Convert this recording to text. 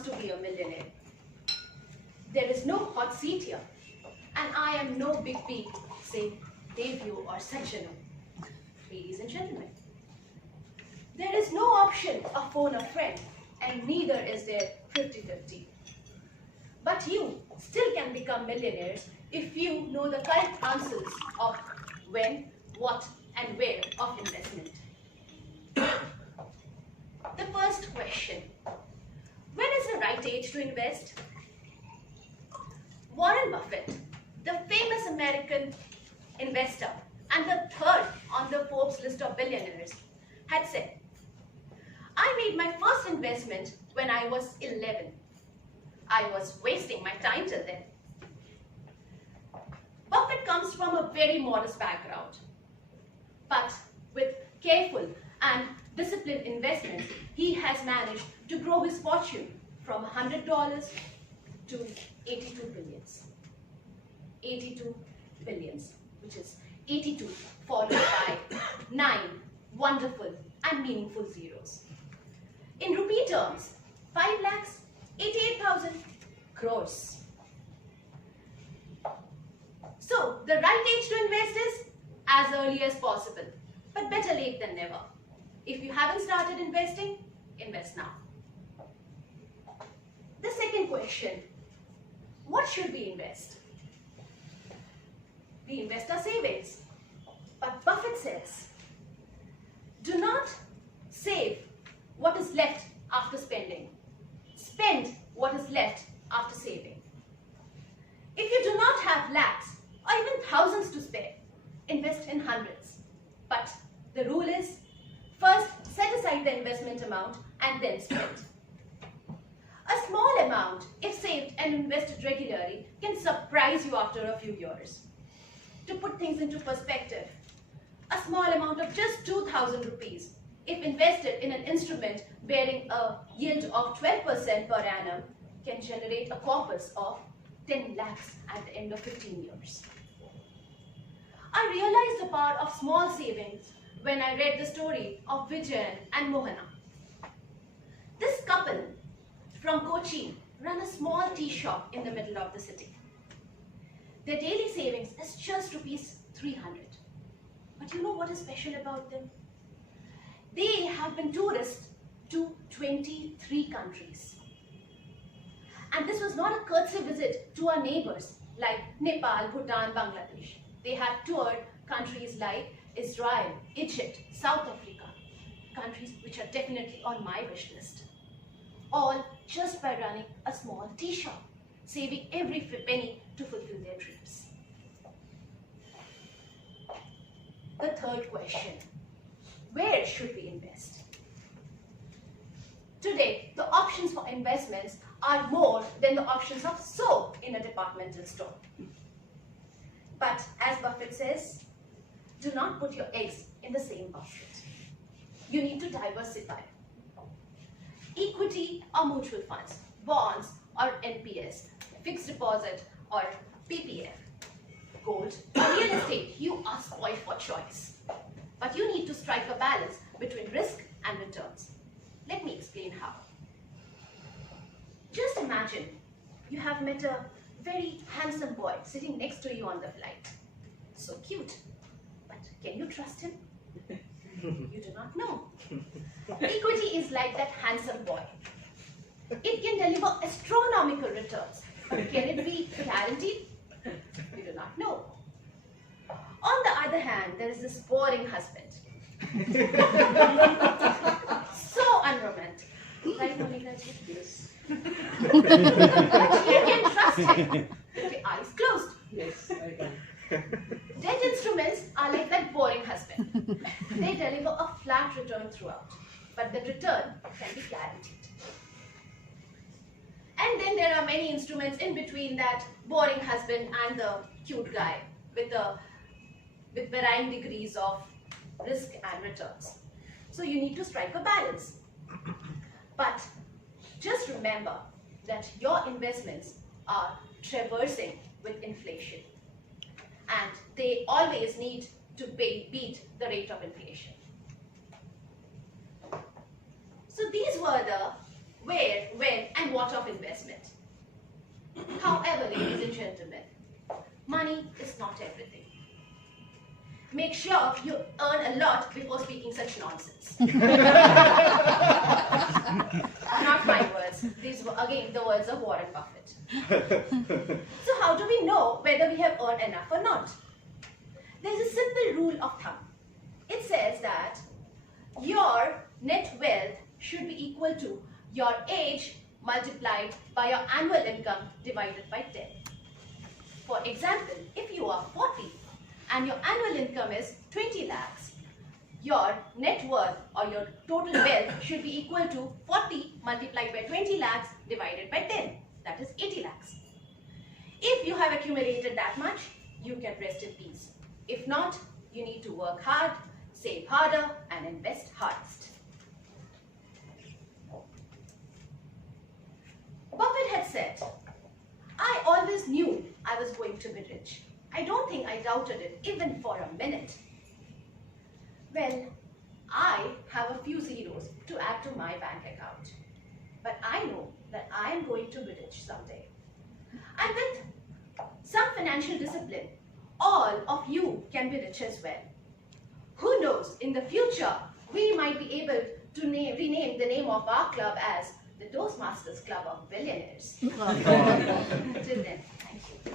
wants to be a millionaire. There is no hot seat here, and I am no big B, say debut or Sajjano. Ladies and gentlemen, there is no option of phone a friend, and neither is there 50-50. But you still can become millionaires if you know the correct answers of when, what, and where of investment. The first question, when is the right age to invest? Warren Buffett, the famous American investor and the third on the Forbes list of billionaires, had said, I made my first investment when I was 11. I was wasting my time till then. Buffett comes from a very modest background, but with careful and disciplined investment, he has managed to grow his fortune from $100 to 82 billions. 82 billions, which is 82 followed by 9 wonderful and meaningful zeros. In rupee terms, 5,88,000 crores. So, the right age to invest is as early as possible, but better late than never. If you haven't started investing, invest now. The second question, what should we invest? We invest our savings, but Buffett says, do not save what is left after spending. Spend what is left after saving. If you do not have lakhs or even thousands to spare, invest in hundreds. But the rule is, first set aside the investment amount and then spend. A small amount, if saved and invested regularly, can surprise you after a few years. To put things into perspective, a small amount of just 2,000 rupees, if invested in an instrument bearing a yield of 12% per annum, can generate a corpus of 10 lakhs at the end of 15 years. I realized the power of small savings when I read the story of Vijayan and Mohana. This couple from Kochi run a small tea shop in the middle of the city. Their daily savings is just rupees 300. But you know what is special about them? They have been tourists to 23 countries. And this was not a courtesy visit to our neighbors like Nepal, Bhutan, Bangladesh. They have toured countries like Israel, Egypt, South Africa, countries which are definitely on my wish list. All just by running a small tea shop, saving every penny to fulfill their dreams. The third question, where should we invest? Today, the options for investments are more than the options of soap in a departmental store. But as Buffett says, do not put your eggs in the same basket. You need to diversify. Equity or mutual funds, bonds or NPS, fixed deposit or PPF, gold or real estate, you are spoiled for choice. But you need to strike a balance between risk and returns. Let me explain how. Just imagine you have met a very handsome boy sitting next to you on the flight. So cute. But can you trust him? You do not know. Equity is like that handsome boy. It can deliver astronomical returns, but can it be guaranteed? We do not know. On the other hand, there is this boring husband. So unromantic. Right, Monica? Yes. But you can trust him with your eyes closed. Yes, I can. Debt instruments are like that boring husband. They deliver a flat return throughout, but the return can be guaranteed. And then there are many instruments in between that boring husband and the cute guy with varying degrees of risk and returns. So you need to strike a balance. But just remember that your investments are traversing with inflation, and they always need to beat the rate of inflation. So these were the where, when, and what of investment. However, ladies and gentlemen, money is not everything. Make sure you earn a lot before speaking such nonsense. Not my words. These were, again, the words of Warren Buffett. So how do we know whether we have earned enough or not? There's a simple rule of thumb. It says that your net wealth should be equal to your age multiplied by your annual income divided by 10. For example, if you are 40 and your annual income is 20 lakhs, your net worth or your total wealth should be equal to 40 multiplied by 20 lakhs divided by 10. That is 80 lakhs. If you have accumulated that much, you can rest in peace. If not, you need to work hard, save harder, and invest hardest. Buffett had said, "I always knew I was going to be rich. I don't think I doubted it even for a minute." Well, I have a few zeros to add to my bank account. But I know that I am going to be rich someday. And with some financial discipline, all of you can be rich as well. Who knows, in the future, we might be able to rename the name of our club as the Toastmasters Club of Billionaires. Till then, thank you.